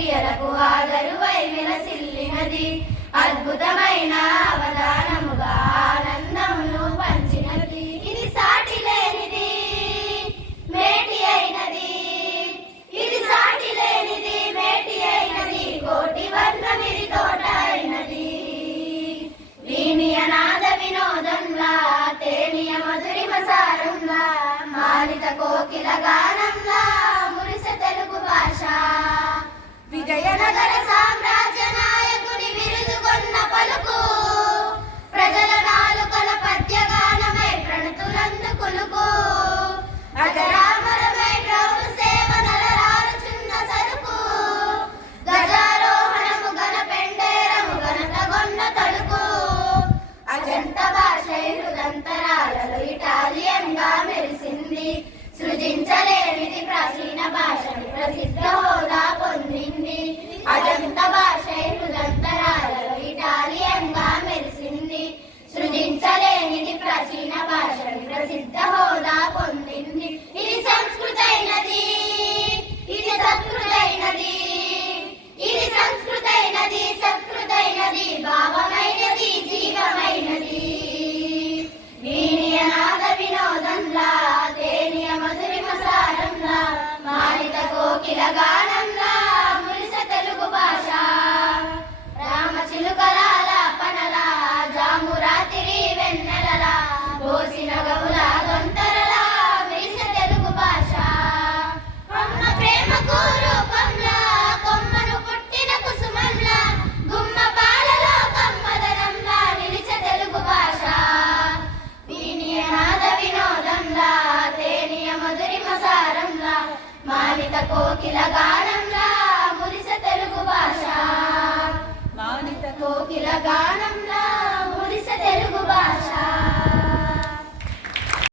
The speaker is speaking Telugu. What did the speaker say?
ప్రియలకు ఆదరువై విలసిల్లినది. అద్భుతమైన అవధానముగా ఆనందమును పంచినది. ఇది సాటి లేనిది మేటి అయినది. ఇది సాటి లేనిది మేటి అయినది. కోటి వర్ణమిది తోట అయినది. దీని నాద వినోదంలా తేనియ మధురిమ సారంలా మాలిత కోకిల గానంలా విజయనగర సామ్రాజ్య నాయకుని బిరుదుగొన్న పలుకు ప్రజల నాలుకల పద్యగానమై ప్రణతులందు కులుకు అజరామరమై ప్రభు సేవ నలరారుచున్న సరుకు. గజారోహణము గన పెండేరము గనతగొన్న తడుకు. అజంత భాష హృదంతరాలలో ఇటాలియన్గా మెరిసింది. సృజించలేనిది ప్రాచీన భాషని ప్రసిద్ధ హోదా పొందింది. కోకిల గానంలా మురిస తెలుగు భాష. మాలిత కోకిల గానం